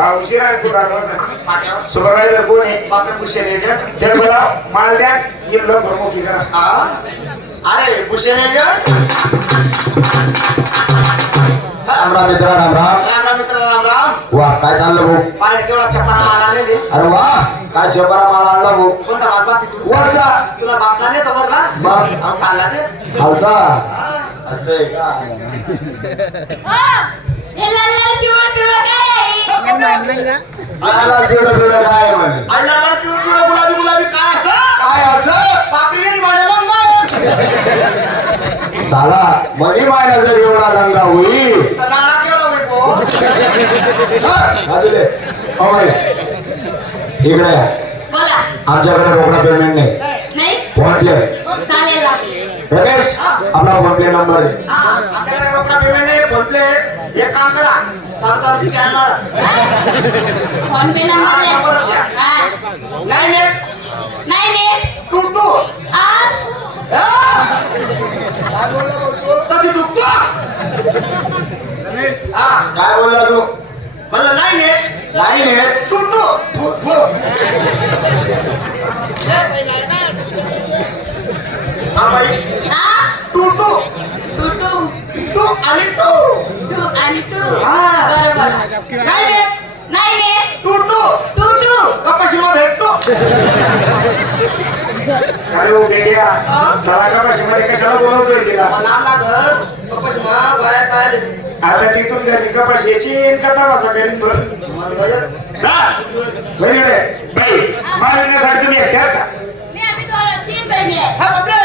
हा उशीर आहे तू बसा. पाट्यावर सुपरवायझर कोण आहे? बापरे बुशेन एजंट जर मला माल द्या लवकर मोठी करा. आ? अरे एजंट राम राम मित्रा राम राम. राम राम मित्र राम राम. वा काय चाललं भाऊ? पाहिजे केवढा चप्पा माला नाही दे अरे वा काय शेपारा माला आणला भाऊ? कोणता बाप पाहते तू? वरचा तुला बापला नाही तर वरला? मग अहो खाल्ला ते? असं आहे का? हे. लाल पिवळं पिवळं काय आहे आला पिवळं पिवळं काय आहे म्हणे आई लाला पिवळं पिवळं गुलाबी गुलाबी काय असं काय असं पापडी माझ्या साला मनी मायना जर एवढा लंगा होईल तर नाळा केवढा होईल भाऊ? हा. हो. इकडे आमच्याकडे रोकडा पेमेंट नाही नाही फोन पे चालेल ना. रमेश आपला फोन पे नंबर आहे एक काम करा. चालू चालू स्कॅन मारा. PhonePe number. नाईन एट नाही नाही. टू टू आ? कधी दुखतो हा. काय बोलला तू? म्हणलं नाईन एट नाही आहे टू टू हा बाई. आ? Two two two two two आणि टू टू आणि टू हा. बरोबर. नाईन एट नाही नाही टू टू टू टू कपाशीला भेटतो. अरे ओ बेड्या सळा कपाशी मध्ये कशाला बोलवतोय तिला लांबला घर. कपाशी मा बाया काय आले आता तिथून घरी कपाशी याची कथा बसा करीन बरं. बहिणीकडे बाई मारण्यासाठी तुम्ही एकट्याच का? नाही आम्ही दोन तीन बहिणी आहे हा बापरे.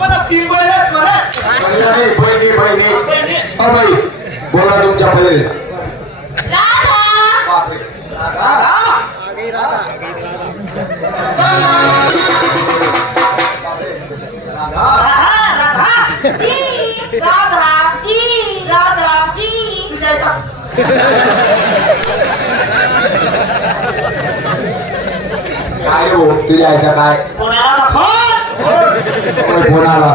मला तीन बैल आहेत बहिणी बहिणी बहिणी. बहिणी. अ बाई बोला तुमच्या पहिले. काय हो? तुझ्या आईचा काय? कोणाला फोन आला